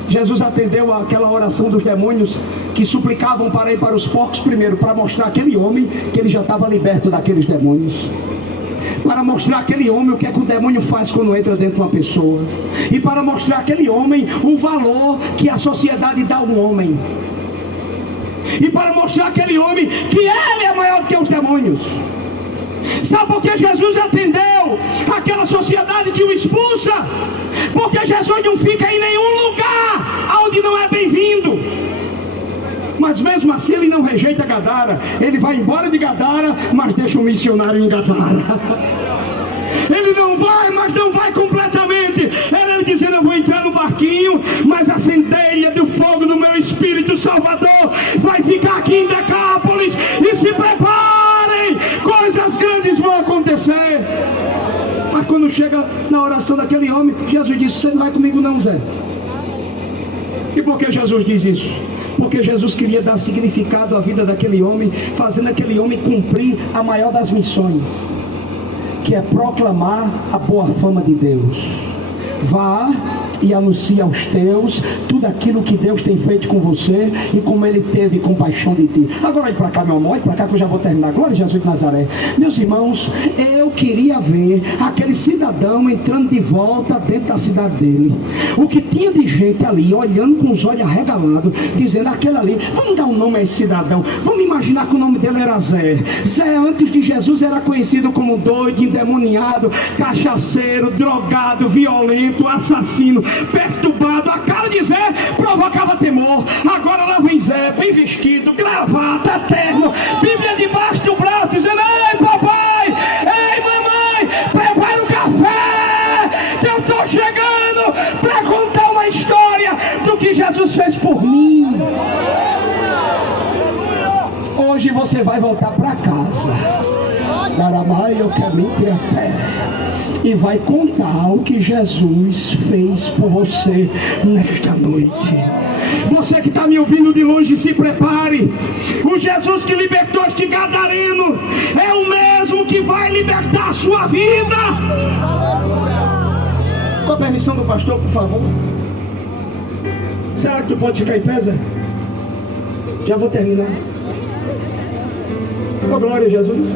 Jesus atendeu àquela oração dos demônios que suplicavam para ir para os porcos primeiro, para mostrar àquele homem que ele já estava liberto daqueles demônios, para mostrar àquele homem o que é que o demônio faz quando entra dentro de uma pessoa, e para mostrar àquele homem o valor que a sociedade dá ao homem, e para mostrar àquele homem que ele é maior do que os demônios. Sabe por que Jesus atendeu aquela sociedade que o expulsa? Porque Jesus não fica em nenhum lugar onde não é bem-vindo. Mas mesmo assim ele não rejeita Gadara. Ele vai embora de Gadara, mas deixa um missionário em Gadara. Ele não vai, mas não vai completamente. Era ele dizendo: eu vou entrar no barquinho, mas a centelha do fogo do meu Espírito Salvador vai ficar aqui em Decápolis. E se preparem, coisas grandes vão acontecer. Mas quando chega na oração daquele homem, Jesus disse: você não vai comigo não, Zé. E por que Jesus diz isso? Porque Jesus queria dar significado à vida daquele homem, fazendo aquele homem cumprir a maior das missões, que é proclamar a boa fama de Deus. Vá e anuncie aos teus tudo aquilo que Deus tem feito com você e como Ele teve compaixão de ti. Agora olhe para cá, meu amor, olhe para cá que eu já vou terminar. Glória a Jesus de Nazaré. Meus irmãos, eu queria ver aquele cidadão entrando de volta dentro da cidade dele. O que tinha de gente ali, olhando com os olhos arregalados, dizendo: aquele ali, vamos dar um nome a esse cidadão, vamos imaginar que o nome dele era Zé. Zé, antes de Jesus, era conhecido como doido, endemoniado, cachaceiro, drogado, violento, assassino, perturbado. A cara de Zé provocava temor. Agora lá vem Zé, bem vestido, gravata, terno, Bíblia debaixo do braço, dizendo: ei papai, ei mamãe, prepara o café, que eu estou chegando para contar uma história do que Jesus fez por mim. Hoje você vai voltar para casa, Garamai, eu quero ir até, e vai contar o que Jesus fez por você nesta noite. Você que está me ouvindo de longe, se prepare. O Jesus que libertou este gadareno é o mesmo que vai libertar a sua vida. Com a permissão do pastor, por favor. Será que tu pode ficar em pé, Zé? Já vou terminar. Oh, glória a Jesus.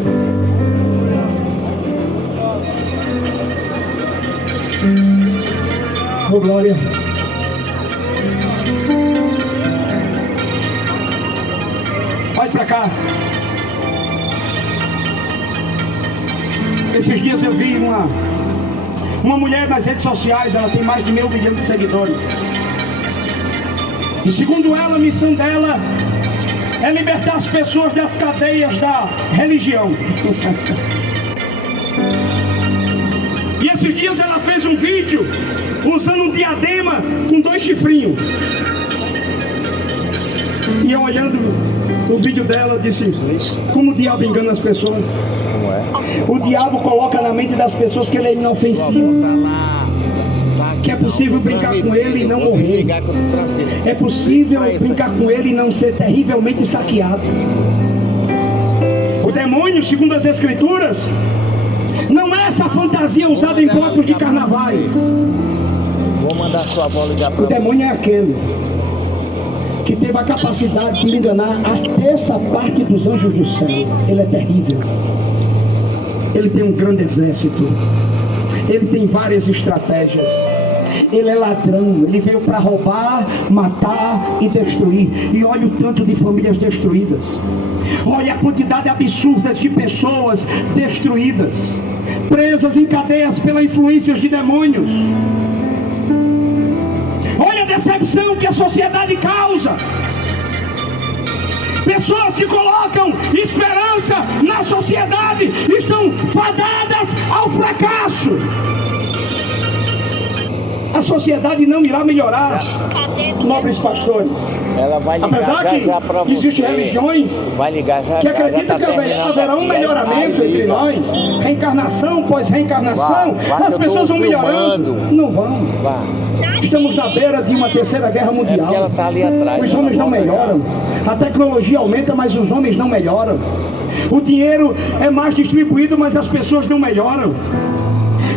Oh, glória. Vai pra cá. Esses dias eu vi uma mulher nas redes sociais. Ela tem mais de 1 milhão de seguidores. E segundo ela, a missão dela é libertar as pessoas das cadeias da religião. E esses dias ela fez um vídeo usando um diadema com 2 chifrinhos. E eu olhando o vídeo dela, eu disse: como o diabo engana as pessoas. O diabo coloca na mente das pessoas que ele é inofensivo, que é possível brincar com ele e não morrer, é possível brincar com ele e não ser terrivelmente saqueado. O demônio, segundo as escrituras, não é essa fantasia usada em blocos de carnavais. Vou mandar sua avó ligar para o demônio é aquele que teve a capacidade de enganar a terça parte dos anjos do céu. Ele é terrível. Ele tem um grande exército. Ele tem várias estratégias. Ele é ladrão. Ele veio para roubar, matar e destruir. E olha o tanto de famílias destruídas. Olha a quantidade absurda de pessoas destruídas, presas em cadeias pela influência de demônios. Olha a decepção que a sociedade causa. Pessoas que colocam esperança na sociedade estão fadadas ao fracasso. A sociedade não irá melhorar, nobres pastores. Ela vai ligar. Apesar que existem religiões que acreditam que haverá um melhoramento entre nós, reencarnação pós reencarnação, as pessoas vão melhorando. Não vão. Estamos na beira de uma terceira guerra mundial. Ela tá ali atrás. Os homens não melhoram. A tecnologia aumenta, mas os homens não melhoram. O dinheiro é mais distribuído, mas as pessoas não melhoram.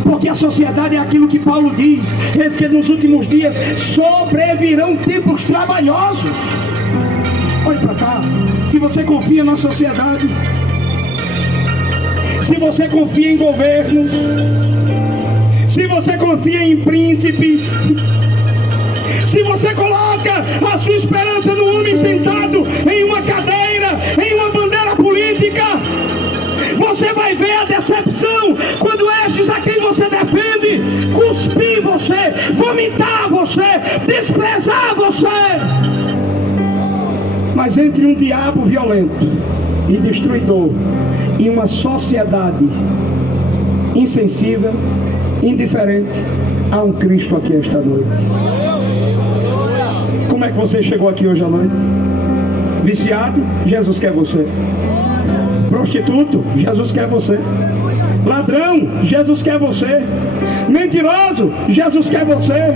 Porque a sociedade é aquilo que Paulo diz, que nos últimos dias sobrevirão tempos trabalhosos. Olhe para cá. Se você confia na sociedade, se você confia em governos, se você confia em príncipes, se você coloca a sua esperança no homem sentado em uma cadeira, em uma bandeira política, você vai ver a decepção quando estes a quem você defende cuspir você, vomitar você, desprezar você. Mas entre um diabo violento e destruidor e uma sociedade insensível, indiferente, há um Cristo aqui esta noite. Como é que você chegou aqui hoje à noite? Viciado? Jesus quer você. Prostituto? Jesus quer você. Ladrão? Jesus quer você. Mentiroso? Jesus quer você.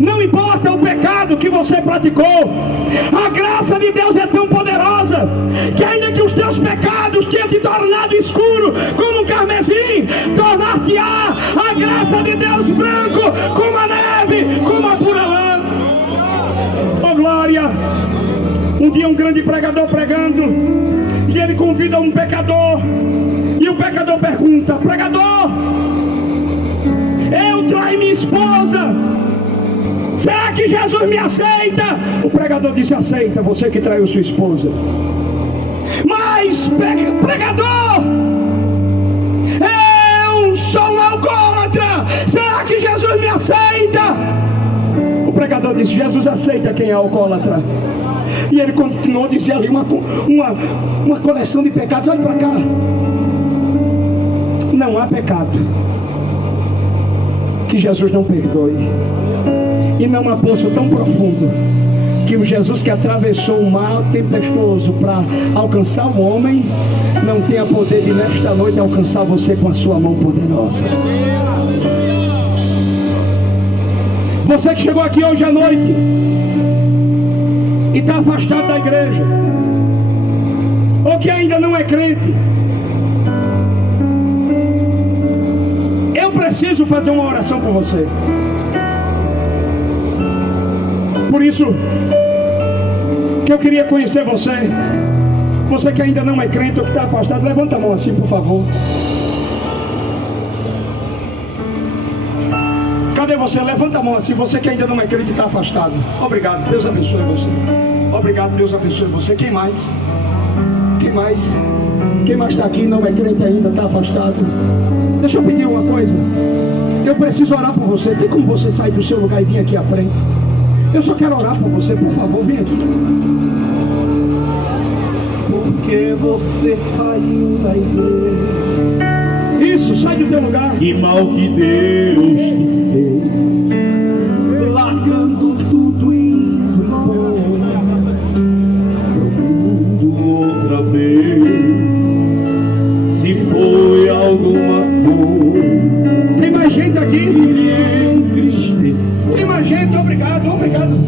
Não importa o pecado que você praticou, a graça de Deus é tão poderosa que ainda que os teus pecados tenham te tornado escuro como um carmesim, tornar-te-á a graça de Deus branco como a neve, como a pura lã. Oh glória! Um dia um grande pregador pregando, e ele convida um pecador, e o pecador pergunta: pregador, eu traí minha esposa, será que Jesus me aceita? O pregador disse: aceita, você que traiu sua esposa. Mas pregador, eu sou um alcoólatra, será que Jesus me aceita? O pregador disse: Jesus aceita quem é alcoólatra. E ele continuou a dizer ali uma coleção de pecados. Olha para cá. Não há pecado que Jesus não perdoe, e não há poço tão profundo que o Jesus que atravessou o mar tempestuoso para alcançar o homem não tenha poder de nesta noite alcançar você com a sua mão poderosa. Você que chegou aqui hoje à noite e está afastado da igreja, ou que ainda não é crente, eu preciso fazer uma oração por você. Por isso que eu queria conhecer você. Você que ainda não é crente ou que está afastado, levanta a mão assim, por favor. Cadê você? Levanta a mão assim, você que ainda não é crente e está afastado. Obrigado, Deus abençoe você. Obrigado, Deus abençoe você. Quem mais? Quem mais? Quem mais está aqui, não é crente ainda, está afastado? Deixa eu pedir uma coisa. Eu preciso orar por você. Tem como você sair do seu lugar e vir aqui à frente? Eu só quero orar por você, por favor, vem aqui. Porque você saiu da igreja. Isso, sai do teu lugar. Que mal que Deus te fez, largando tudo e indo embora pro mundo outra vez. Se foi alguma coisa, Tem mais gente aqui? Tem mais gente, obrigado, obrigado.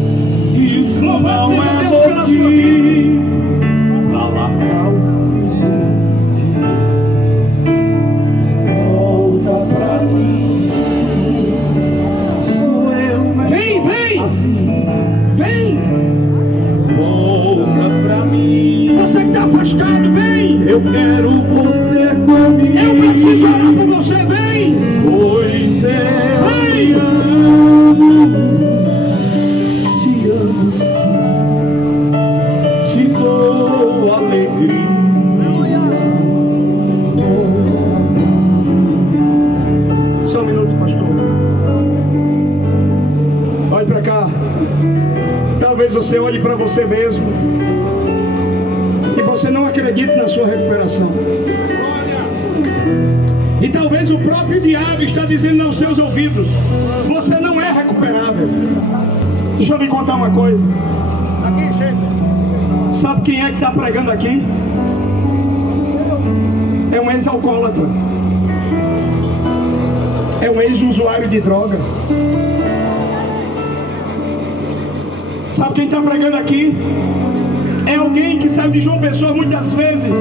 Isso Louvado não seja é Deus pela sua vida. pra largar o volta pra mim. Sou eu. Vem, vem. Vem. Volta pra mim. Você que está afastado, vem. Eu quero você comigo. Eu preciso orar por você, vem. Pois eu Vem. te amo sim. Te dou alegria. Só um minuto, pastor. Olhe para cá. Talvez você olhe para você mesmo e você não acredite na sua recuperação. E talvez o próprio diabo está dizendo aos seus ouvidos: você não é recuperável. Deixa eu lhe contar uma coisa. Sabe quem é que está pregando aqui? É um ex-alcoólatra. É um ex-usuário de droga. Sabe quem está pregando aqui? É alguém que saiu de João Pessoa muitas vezes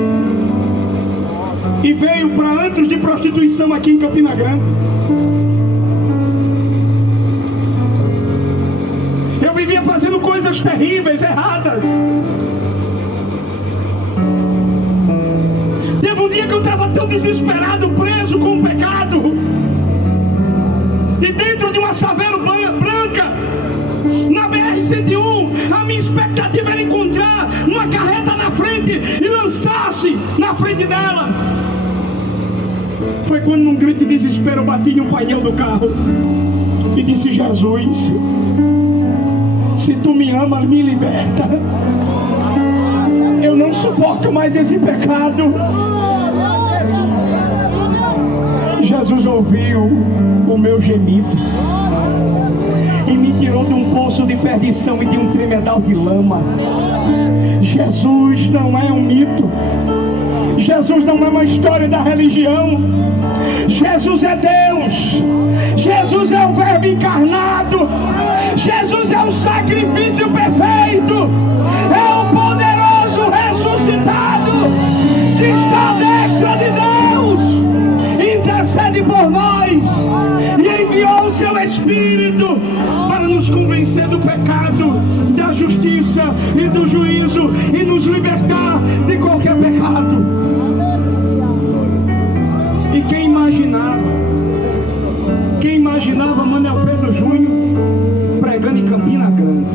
e veio para antros de prostituição aqui em Campina Grande. Eu vivia fazendo coisas terríveis, erradas. Teve um dia que eu estava tão desesperado, preso com o pecado, e dentro de uma Saveiro branca, na BR-101, a minha expectativa era encontrar uma carreta na frente e lançar-se na frente dela. Foi quando, num grito de desespero, eu bati no painel do carro e disse: Jesus, se tu me ama, me liberta. Eu não suporto mais esse pecado. Jesus ouviu o meu gemido e me tirou de um poço de perdição e de um tremedal de lama. Jesus não é um mito. Jesus não é uma história da religião. Jesus é Deus. Jesus é o Verbo encarnado. Jesus é o sacrifício perfeito. É o poderoso ressuscitado que está à destra de Deus. Intercede por nós e enviou o seu Espírito para nos convencer do pecado, da justiça e do juízo e nos libertar de qualquer pecado. E quem imaginava Manuel Pedro Júnior pregando em Campina Grande?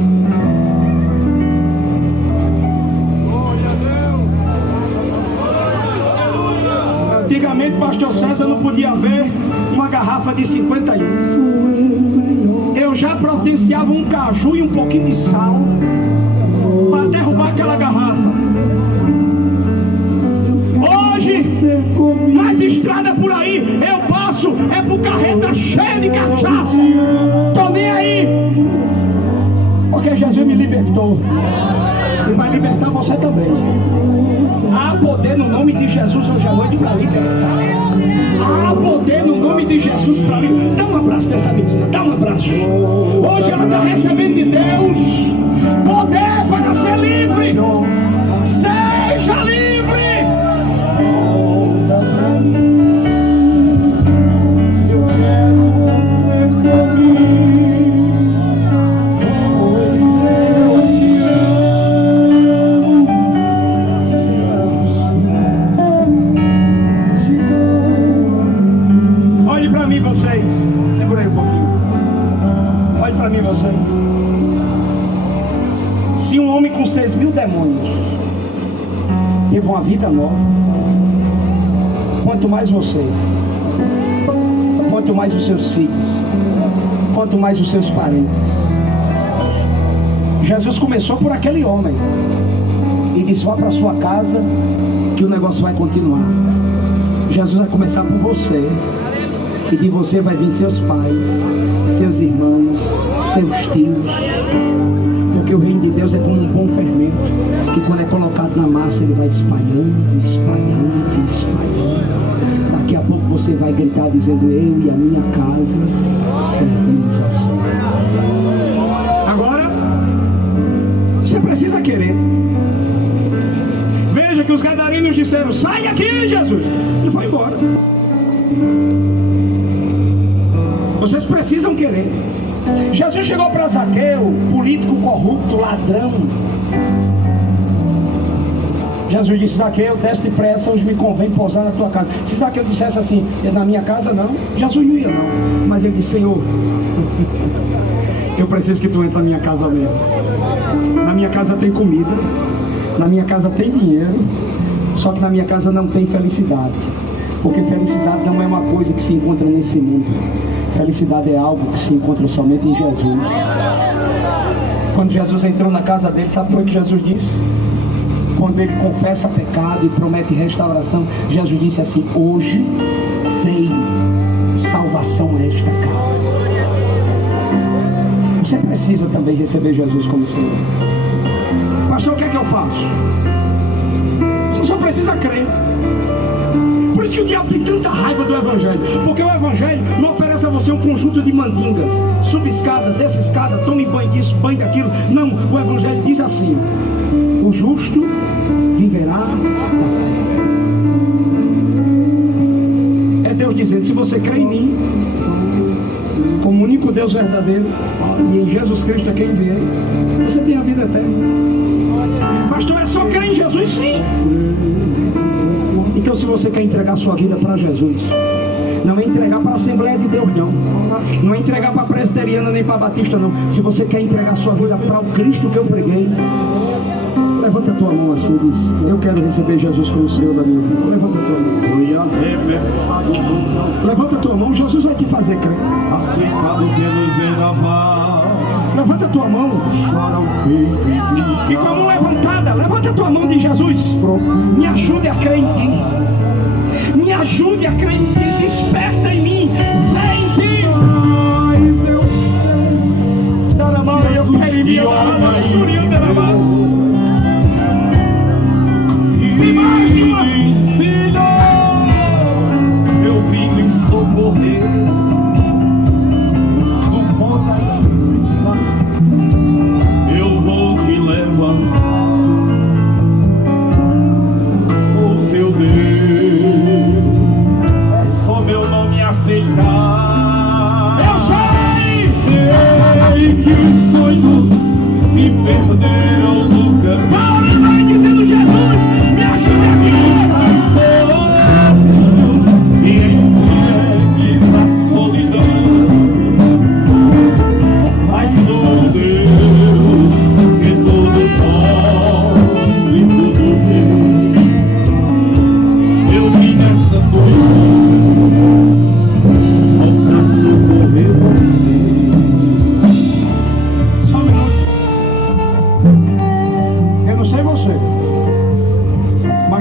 Antigamente, pastor César não podia ver uma garrafa de 51. Eu já providenciava um caju e um pouquinho de sal para derrubar aquela garrafa. Hoje, nas estradas por aí, eu passo, é por carreta cheia de cachaça. Tô nem aí, porque Jesus me libertou e vai libertar você também. Há poder no nome de Jesus hoje à noite para libertar. Há poder no nome de Jesus para libertar. Dá um abraço dessa menina, dá um abraço. Hoje ela está recebendo de Deus poder para ser livre. Seja livre. Se um homem com 6.000 demônios teve uma vida nova, quanto mais você, quanto mais os seus filhos, quanto mais os seus parentes. Jesus começou por aquele homem e disse: vá para sua casa que o negócio vai continuar. Jesus vai começar por você, e de você vai vir seus pais, seus irmãos, seus tios. Porque o reino de Deus é como um bom fermento, que quando é colocado na massa ele vai espalhando, espalhando, espalhando. Daqui a pouco você vai gritar dizendo: eu e a minha casa servimos ao Senhor. Agora você precisa querer. Veja que os gadarenos disseram: sai daqui, Jesus. Ele foi embora. Vocês precisam querer. Jesus chegou para Zaqueu, político corrupto, ladrão. Jesus disse: Zaqueu, desce depressa, hoje me convém pousar na tua casa. Se Zaqueu dissesse assim: na minha casa não, Jesus não ia não. Mas ele disse: Senhor, eu preciso que tu entre na minha casa mesmo. Na minha casa tem comida, na minha casa tem dinheiro, só que na minha casa não tem felicidade. Porque felicidade não é uma coisa que se encontra nesse mundo. Felicidade é algo que se encontra somente em Jesus. Quando Jesus entrou na casa dele, sabe o que foi que Jesus disse? Quando ele confessa pecado e promete restauração, Jesus disse assim: hoje veio salvação a esta casa. Você precisa também receber Jesus como Senhor. Pastor, o que é que eu faço? Você só precisa crer. Por isso que o diabo tem tanta raiva do Evangelho. Porque o Evangelho não oferece a você um conjunto de mandingas: suba escada, desce escada, tome banho disso, banho daquilo. Não, o Evangelho diz assim: o justo viverá da fé. É Deus dizendo: se você crê em mim, como único Deus verdadeiro, e em Jesus Cristo a quem enviei, você tem a vida eterna. Pastor, é só crer em Jesus? Sim. Então, se você quer entregar sua vida para Jesus, não é entregar para a Assembleia de Deus, não. Não é entregar para a Presbiteriana nem para a Batista, não. Se você quer entregar sua vida para o Cristo que eu preguei, levanta a tua mão assim e diz: eu quero receber Jesus como Senhor da minha vida. Levanta a tua mão. Levanta a tua mão, Jesus vai te fazer crer. Levanta a tua mão. E com a mão levantada, levanta a tua mão de Jesus. Me ajude a crer em ti. Me ajude a crer em ti. Desperta em mim. Vem em ti. Me mais de uma vez.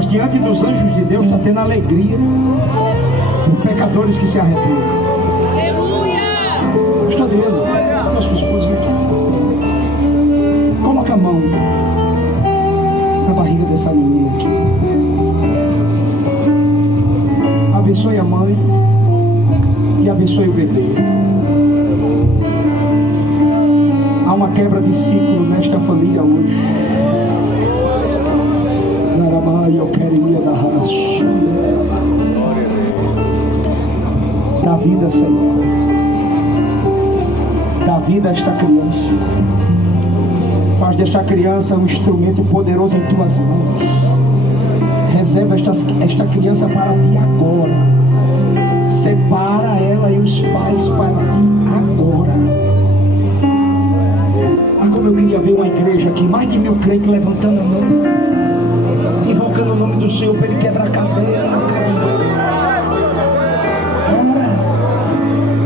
Mas diante dos anjos de Deus está tendo alegria por pecadores que se arrependem. Aleluia! Pastor Adriano, a sua esposa vem aqui. Coloca a mão na barriga dessa menina aqui. Abençoe a mãe e abençoe o bebê. Há uma quebra de ciclo nesta família hoje. Eu quero ir da dá vida, Senhor. Dá vida a esta criança. Faz desta criança um instrumento poderoso em tuas mãos. Reserva esta criança para ti agora. Separa ela e os pais para ti agora. Ah, como eu queria ver uma igreja aqui, mais de 1000 crentes levantando a mão, invocando o nome do Senhor para Ele quebrar a cadeia.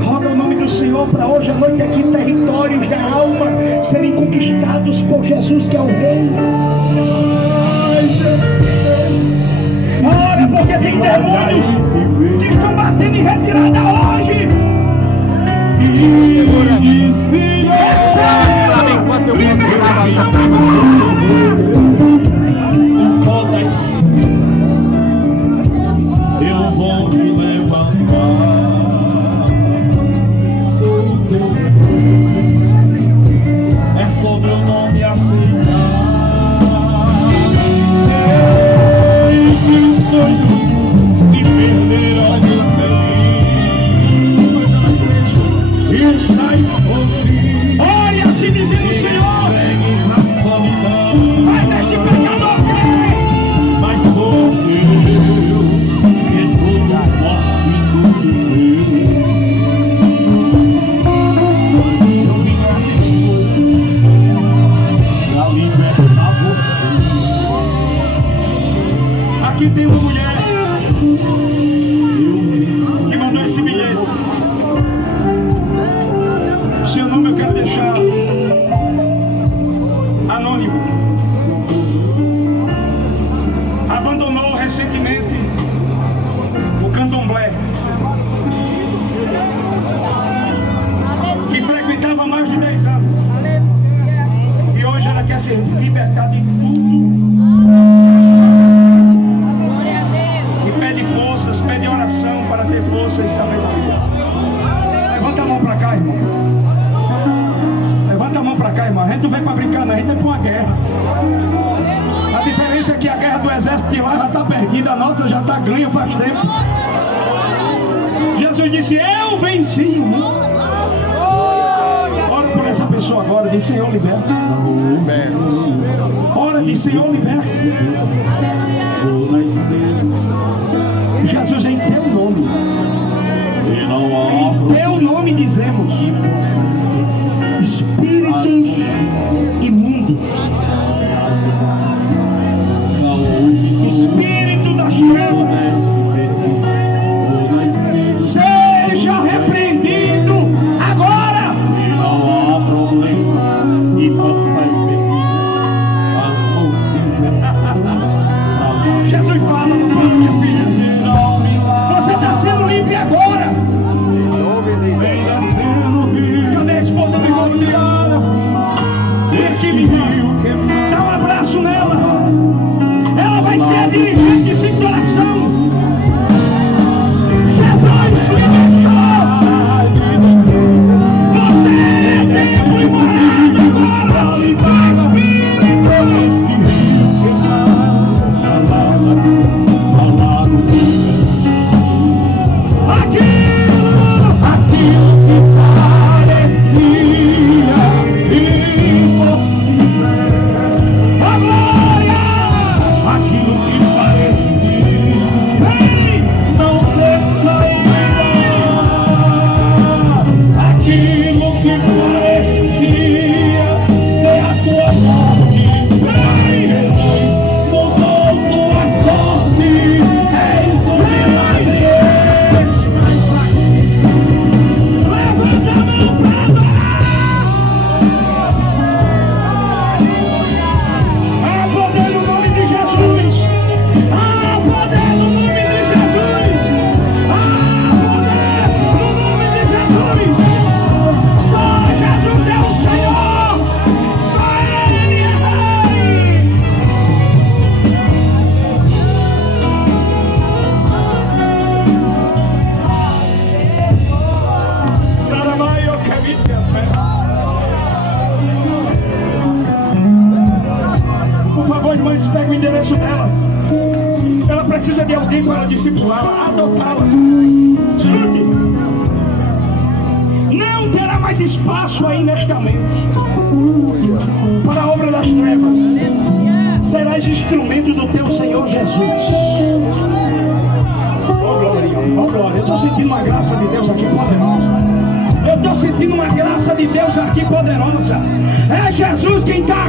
Roga o nome do Senhor para hoje à noite aqui territórios da alma serem conquistados por Jesus, que é o Rei. Ora, porque tem demônios que estão batendo em retirada hoje. Eu vou te levantar. Sou teu Deus. É só meu nome aceitar. Sei que os sonhos se perderão no caminho. Estás sozinho. Olha, assim dizendo o Senhor. Faz este pecador crer. Mas sou Deus, que tudo posso e tudo creu. Eu me pra libertar você. Aqui tem uma mulher que mandou esse bilhete. O seu nome eu quero deixar anônimo. Abandonou recentemente o candomblé, que frequentava há mais de 10 anos, e hoje ela quer ser libertada de tudo, e pede forças, pede oração para ter força e sabedoria. Levanta a mão para cá, irmão. Levanta a mão para cá, irmão. A gente não vem para brincar, não. A gente vem para uma guerra. A diferença é que a guerra do exército de lá já está perdida, a nossa já está ganha faz tempo. Jesus disse: eu venci o mundo. Ora por essa pessoa agora, diz: Senhor, liberta. Ora, diz: Senhor, liberta. Jesus, em teu nome, em teu nome dizemos: espíritos imundos, espírito das trevas, seja repreendido agora. E não há problema e possa Jesus fala, não fala, minha filha. Você está sendo livre agora. Cadê a esposa do irmão Adriano? Esse menino, dá um abraço nela. Ela vai ser a dirigente de situação. Jesus libertou. Você é templo e morada agora do Espírito. Aquilo que parecia impossível, a glória, aquilo que parecia precisa de alguém para discipulá-la, adotá-la. Escute, não terá mais espaço aí nesta mente para a obra das trevas. Serás instrumento do teu Senhor Jesus. Oh glória, oh glória. Eu estou sentindo uma graça de Deus aqui poderosa. Eu estou sentindo uma graça de Deus aqui poderosa. É Jesus quem está